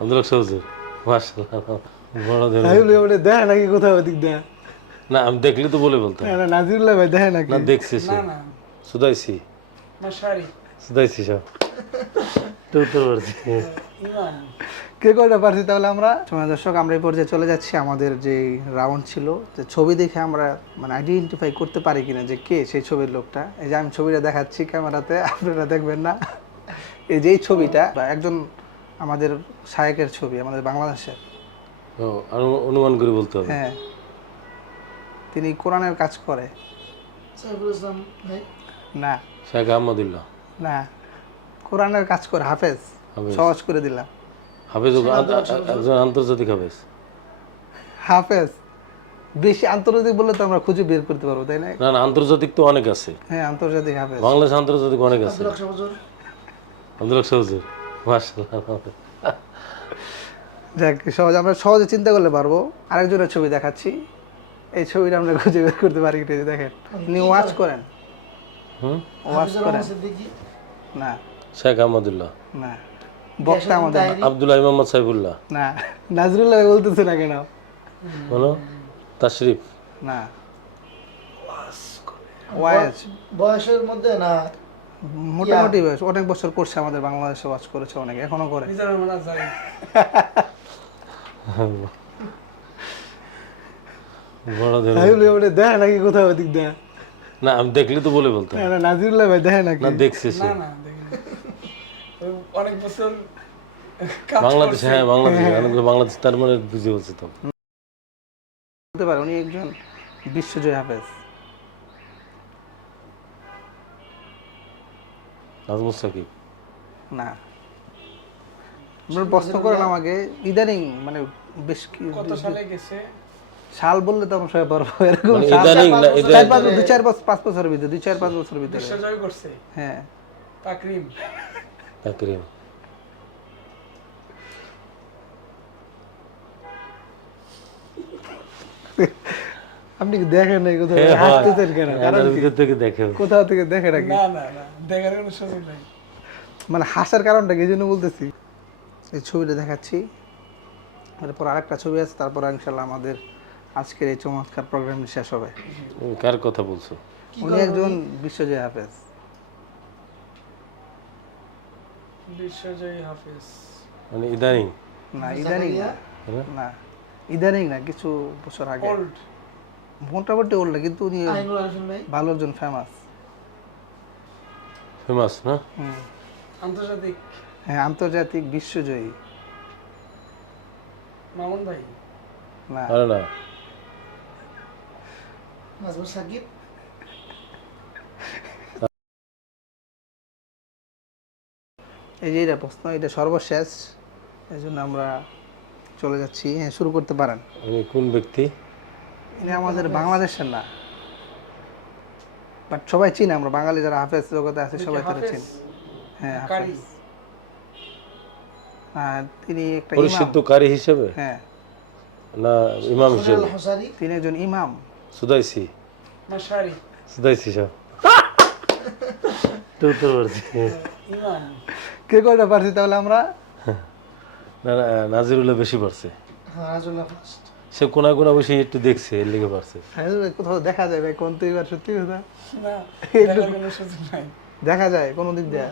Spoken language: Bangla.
আব্দুল হক হুজুর, মাশাআল্লাহ, বড় ধরনের। আমি বলি ওটা দেখে নাকি কোথাও ওদিক দেয়া? না আমি দেখলে তো বলে বলতাম। না নাজিরুল্লাহ ভাই দেখে নাকি? না দেখছি সে, না সুদাইছি মাশারি সুদাইছি সব তো উত্তর পারছি। ইমান কে কয়টা পারছি তাহলে আমরা? সময় দর্শক, আমরা এই পর্যায়ে চলে যাচ্ছি। আমাদের যে রাউন্ড ছিল, যে ছবি দেখে আমরা মানে আইডেন্টিফাই করতে পারি কিনা যে কে সেই ছবির লোকটা। এই যে আমি ছবিটা দেখাচ্ছি ক্যামেরাতে, আপনারা দেখবেন না। এই যে এই ছবিটা একজন আমাদের শায়েকের ছবি, আমাদের বাংলাদেশের। ও, আর অনুমান করে বলতে হবে। হ্যাঁ, তিনি কোরআনের কাজ করে। সাইফুল ইসলাম ভাই না শেখ আহমদুল্লাহ। না, কোরআনের কাজ করে, হাফেজ। হাফেজ। সহজ করে দিলাম। হাফেজ একজন আন্তর্জাতিক হাফেজ। হাফেজ বেশি আন্তর্জাতিক বললে তো আমরা খুঁজে বের করতে পারবো, তাই না? না না, আন্তর্জাতিক তো অনেক আছে, হ্যাঁ, আন্তর্জাতিক হাফেজ। বাংলাদেশ আন্তর্জাতিক অনেক আছে। আব্দুল হক হুজুর আব্দুল হক হুজুর, মাশাআল্লাহ। যাক, সহজ, আমরা সহজে চিন্তা করলে পারবো। আরেকজনের ছবি দেখাচ্ছি, এই ছবিটা আমরা খুঁজে বের করতে পারি কিনা, যে দেখেন। আপনি ওয়াচ করেন? হুম, ওয়াচ করেন? সিদ্দিকী না শেখ আহমদুল্লাহ। না, বক্তা আমাদের না। আব্দুল্লাহ মোহাম্মদ সাইফুল্লাহ। না, নাজরুল্লাহ বলতেছে না কেন? বলো, তাশরিফ। না, ওয়াচ বয়সের মধ্যে না মোটামুটি বয়স, অনেক বছর করছে, আমাদের বাংলাদেশে ওয়াচ করেছে অনেক, এখনো করে। মিজানুর রহমান আজহারি বড় ধরনের। আমি বলি ওটা দেখে নাকি কোথাও ওদিক দেয়া? না আমি দেখলে তো বলে বলতাম। না নাজিরুল্লাহ ভাই দেখে নাকি? না দেখছি সে, না দেখিনি। ও অনেক বছর কাজ বাংলাদেশ, করছে। হ্যাঁ বাংলাদেশ, অনেকগুলো বাংলাদেশ, তার মানে বুঝে বলছে তো। বলতে পারে উনি একজন বিশ্বজয় হাফেজ। নাজমুস সাকিব। না, আপনার প্রশ্ন করেন আমাকে ইদানিং, মানে বেশ কত সালে গেছে সাল বললে তো আমরা সবাই পারবো, এরকম মানে সাল ইদানিং না, চার পাঁচ, দুই চার পাঁচ বছরের ভিতরে, 2-4-5 বছরের ভিতরে। বিশ্বজয় করছে হ্যাঁ, তাকরিম তাকরিম। আপনি কি দেখেন নাই কোথাও? হ্যাঁ, হয়। হাসতেছেন কেন? কারণ এনার কি? ভিতর থেকে দেখে। কোথাও থেকে দেখে নাকি? না দেখার কোনো সুযোগ নাই মানে হাসার কারণটা কি, এই জন্য বলতেছি। এই ছবিটা দেখাচ্ছি, এরপর আরেকটা ছবি আছে, তারপর ইনশাল্লাহ আমাদের আজকের এই চমৎকার প্রোগ্রামটি শেষ হবে। কার কথা বলছো? উনি একজন বিশ্বজয় হাফেজ। বিশ্বজয় হাফেজ মানে ইদানিং? না ইদানিং না, হ্যাঁ? না ইদানিং না, কিছু বছর আগে। ওল্ড মোটামুটি ওল্ড, কিন্তু উনি আইনুল আরিফিন ভাই ভালো একজন ফেমাস। ফেমাস না? আন্তর্জাতিক হ্যাঁ, আন্তর্জাতিক বিশ্বজয়ী। মামুন ভাই না আরে না, নাজমুস সাকিব এই যে এটা প্রশ্ন, এটা সর্বশেষ, এই জন্য আমরা চলে যাচ্ছি। হ্যাঁ, শুরু করতে পারেন। উনি কোন ব্যক্তি? ইনি আমাদের বাংলাদেশের না, বাট সবাই চিনি, আমরা বাঙালি যারা হাফেজ জগতে আছে সবাই তারা হাফেজ চিনি। হ্যাঁ, কারি হাফেজ। তিনি একটা ইমাম। পরিশুদ্ধ কারি হিসেবে হ্যাঁ, না ইমাম হিসেবে? হোসারি তিনি একজন ইমাম। সুদাইছি মাশারি সুদাইছি সব তো উত্তর পারছি। ইমান কে কয়টা পারছি তাহলে আমরা? না না, নাজিরুল্লাহ বেশি পারছে। হ্যাঁ রাজুল্লাহ ফার্স্ট সে কোনা কোনা বসে একটু দেখছে, এর লেগে পারছে। হ্যাঁ, কোথাও দেখা যায় ভাই, কোন তো এবার সত্যি কথা না দেখার কোনো সুযোগ নাই দেখা যায় কোনো দিক দিয়ে?